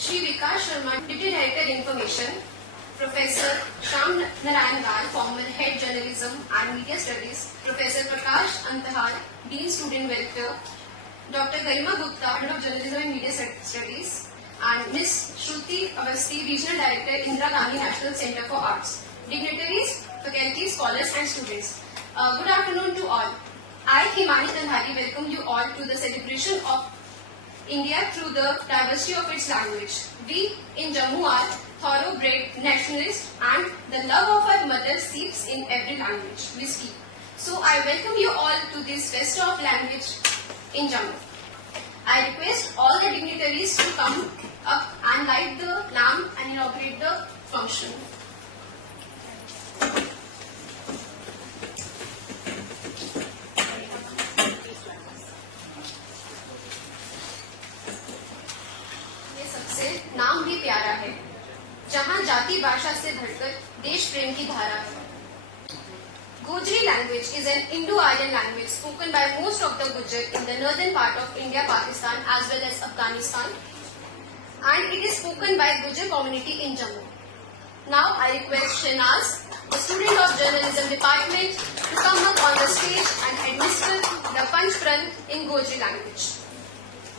Shri Vikas Sharma, Deputy Director Information, Professor Shyam Narayan Lal, former Head Journalism and Media Studies, Professor Prakash Antahal, Dean Student Welfare, Dr. Garima Gupta, Head of Journalism and Media Studies, and Ms. Shruti Avasti, Regional Director, Indira Gandhi National Center for Arts, dignitaries, faculty, scholars and students. Good afternoon to all. I, Himani Tandhari, welcome you all to the celebration of India through the diversity of its language. We in Jammu are thoroughbred nationalists and the love of our mother seeps in every language we speak. So I welcome you all to this festa of language in Jammu. I request all the dignitaries to come up and light the lamp and inaugurate the function. नाम भी प्यारा है, जहां जाति भाषा से भरकर देश प्रेम की धारा है. Gojri language is an Indo-Aryan language spoken by most of the Gujar in the northern part of India, Pakistan as well as Afghanistan, and it is spoken by Gujar community in Jammu. Now I request Shehnaz, the student of journalism department, to come up on the stage and administer the Panch Pran in Gojri language.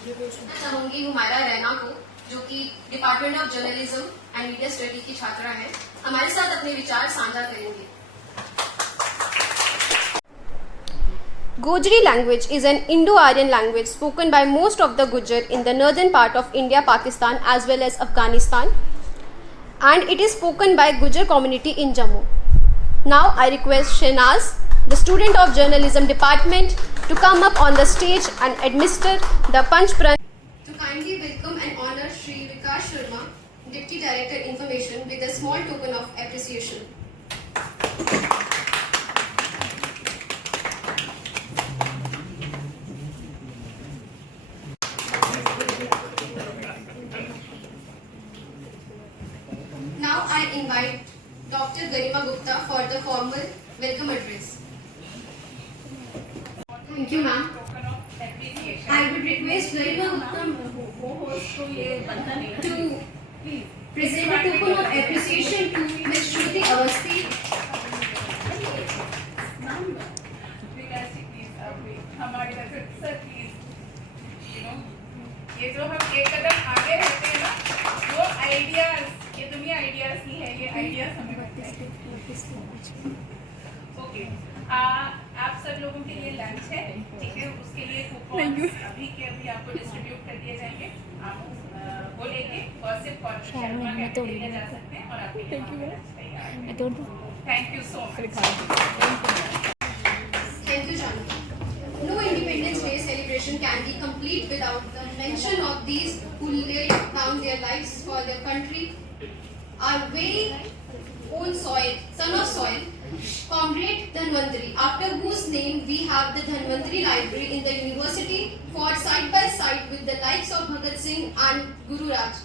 चाहूंगी हुमायरा रैना को, जो कि department of journalism and media study की छात्रा है, हमारे साथ अपने विचार साझा करेंगे. Gojri language is an Indo-Aryan language spoken by most of the Gujar in the northern part of India, Pakistan as well as Afghanistan, and it is spoken by Gujar community in Jammu. Now I request Shehnaz, the student of journalism department, to come up on the stage and administer the Panch Pran. To kindly welcome and honor Shri Vikas Sharma, Deputy Director Information, with a small token of appreciation. Now I invite Dr. Garima Gupta for the formal welcome address. Thank you, ma'am. I would request Garima Gupta to present a token of appreciation to Ms. Shruti Avasti. हमारी तरफ से sir please ये जो हम एक कदम आगे रहते हैं ना, वो आइडियाज, ये दुनिया आइडियाज की है, ये आइडियाज हमें बनते हैं. ओके, आप सब लोगों के लिए लंच है, ठीक है, उसके लिए कूपन्स अभी के अभी आपको डिस्ट्रीब्यूट कर दिए जाएंगे. आप वो लेके गॉसिप कॉर्नर शर्मा कैफेटेरिया जा सकते हैं और आपके लिए लंच तैयार है. Thank you so much. Thank you, Janaki. No Independence Day celebration can be complete without the mention of these who laid down their lives for their country. Our very own soil, son of soil, Comrade Dhanvantari, after whose name we have the Dhanvantari Library in the university, fought side by side with the likes of Bhagat Singh and Guru Raj.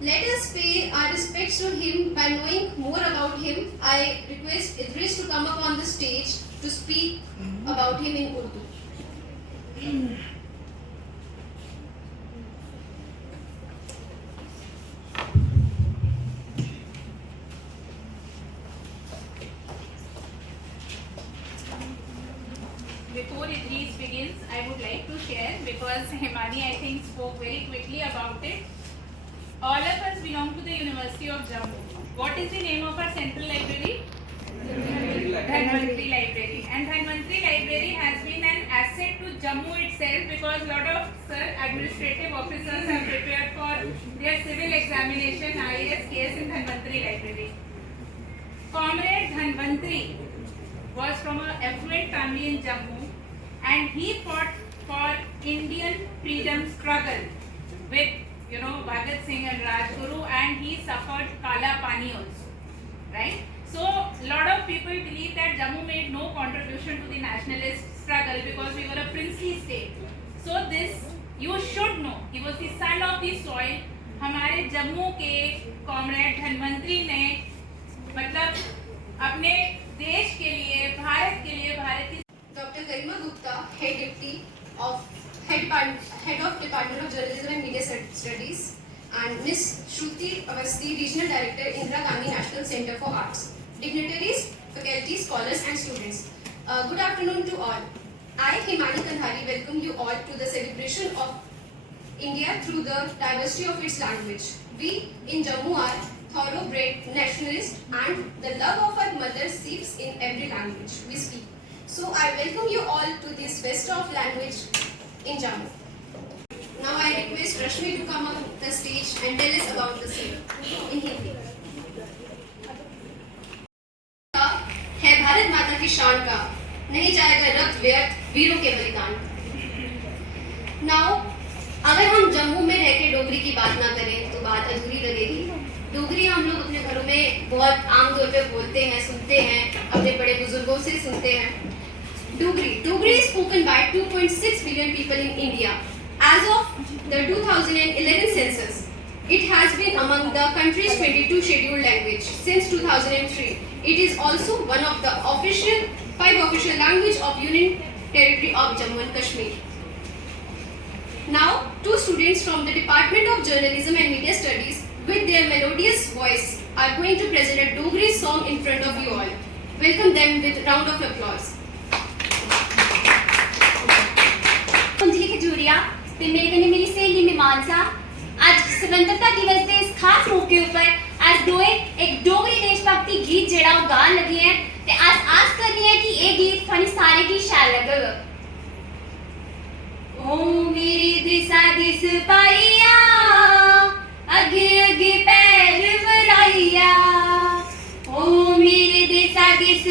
Let us pay our respects to him by knowing more about him. I request Idris to come up on the stage to speak about him in Urdu. Before Idris begins, I would like to share, because Himani I think spoke very quickly about it. All of us belong to the University of Jammu. What is the name of our central library? Dhanvantari Library. And Dhanvantari Library has been an asset to Jammu itself, because a lot of administrative officers have prepared for their civil examination, IAS, KS in Dhanvantari Library. Comrade Dhanvantari was from an affluent family in Jammu, and he fought for Indian freedom struggle with Bhagat Singh and Rajguru, and he suffered Kala Pani also, right? So a lot of people believe that Jammu made no contribution to the nationalist struggle because we were a princely state. So this you should know, he was the son of the soil. हमारे जम्मू के comrade Dhanvantari ने मतलब अपने देश के लिए, भारत के लिए, भारत की. Dr. Garima Gupta, Head of Department of Journalism and Media Studies, and Ms. Shruti Avasthi, Regional Director, Indira Gandhi National Center for Arts. Dignitaries, faculty, scholars and students. Good afternoon to all. I, Himani Kandhari, welcome you all to the celebration of India through the diversity of its language. We in Jammu are thoroughbred nationalists and the love of our mother seeps in every language we speak. So I welcome you all to this fest of language in Jammu. Now I request Rashmi to come up the stage and tell us about the same in Hindi. है भारत माता की शान का, नहीं जाएगा रक्त व्यर्थ वीरों के बलिदान। Now अगर हम जम्मू में रह के डोगरी की बात ना करें तो बात अधूरी लगेगी। डोगरी हम लोग अपने घरों में बहुत आमतौर पे बोलते हैं, सुनते हैं, अपने बड़े बुजुर्गों से सुनते हैं। Dogri is spoken by 2.6 billion people in India. As of the 2011 census, it has been among the country's 22 scheduled language since 2003. It is also one of the 5 official language of Union Territory of Jammu and Kashmir. Now, 2 students from the Department of Journalism and Media Studies with their melodious voice are going to present a Dogri song in front of you all. Welcome them with a round of applause. Anjali Khajuria ते मेरे कन्नै मेरी सहेली मीमांसा अज स्वतंत्रता दिवस के इस खास मौके ऊपर अस दोए एक डोगरी देशभक्ति गीत जेड़ा ओह गान लगे हैं ते अस आस करनी है कि ये गीत थोड़ी सारे गी शैल लगेगा। ओ मेरी दिशा दिस पाइया अगे अगे पैर बढ़ाइया ओ मेरी दिशा दिस